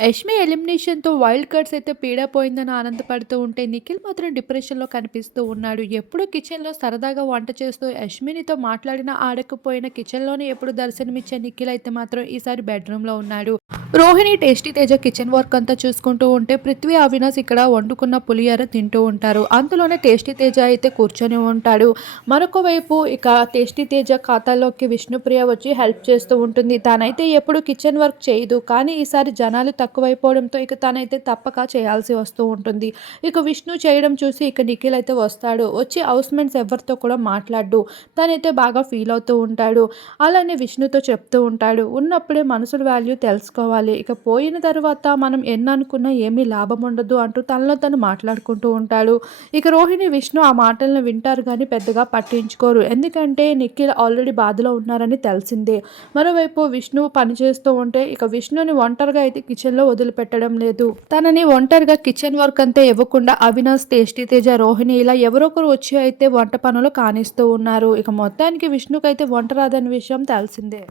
Yashmi ఎలిమినేషన్‌తో wild cards అయితే పీడపోయిందని ఆనందపడుతూ ఉంటే, నిఖిల్ మాత్రం డిప్రెషన్‌లో కనిపిస్తూ ఉన్నాడు. ఎప్పుడు కిచెన్‌లో సరదాగా వంట చేస్తూ యష్మినితో మాట్లాడినా ఆడకపోయిన కిచెన్‌లోనే ఎప్పుడు దర్శనమిచ్చే నిఖిల్ అయితే మాత్రం ఈసారి బెడ్‌రూమ్‌లో ఉన్నాడు. Rohini, tasty Teja kitchen work అంతా చూసుకుంటూ ఉంటే, పృథ్వీ, అవినాష్ ఇక్కడ వండుకున్న పులిహోర తింటూ ఉంటారు. అందులోనే టేస్టీ తేజ అయితే కూర్చొని ఉంటాడు. మరొక వైపు ఇక టేస్టీ తేజ ఖాతాలోకి విష్ణుప్రియ వచ్చి హెల్ప్ చేస్తూ ఉంటుంది. తనైతే ఎప్పుడు కిచెన్ వర్క్ చేయదు. కానీ ఈసారి జనాలు తక్కువైపోవడంతో ఇక తనైతే తప్పక చేయాల్సి వస్తూ ఉంటుంది. ఇక విష్ణు చేయడం చూసి ఇక నిఖిల్ అయితే వస్తాడు. వచ్చి హౌస్మెంట్స్ ఎవరితో కూడా మాట్లాడు తనైతే బాగా ఫీల్ అవుతూ ఉంటాడు. అలానే విష్ణుతో చెప్తూ ఉంటాడు. ఉన్నప్పుడే మనసుల వాల్యూ తెలుసుకోవాలి. ఇక పోయిన తర్వాత మనం ఎన్ని అనుకున్నా ఏమీ లాభం ఉండదు అంటూ తనలో తను మాట్లాడుకుంటూ ఉంటాడు. ఇక రోహిణి, విష్ణు ఆ మాటలను వింటారు కానీ పెద్దగా పట్టించుకోరు. ఎందుకంటే నిఖిల్ ఆల్రెడీ బాధలో ఉన్నారని తెలిసిందే. మరోవైపు విష్ణు పనిచేస్తూ ఉంటే ఇక విష్ణుని ఒంటరిగా అయితే కిచెన్‌లో వదిలిపెట్టడం లేదు. తనని ఒంటరిగా కిచెన్ వర్క్ అంతా ఇవ్వకుండా అవినాష్, టేస్టీ తేజ, రోహిణి ఇలా ఎవరొకరు వచ్చి అయితే వంట పనులు కానిస్తూ ఉన్నారు. ఇక మొత్తానికి విష్ణుకైతే వంట రాదని విషయం తెలిసిందే.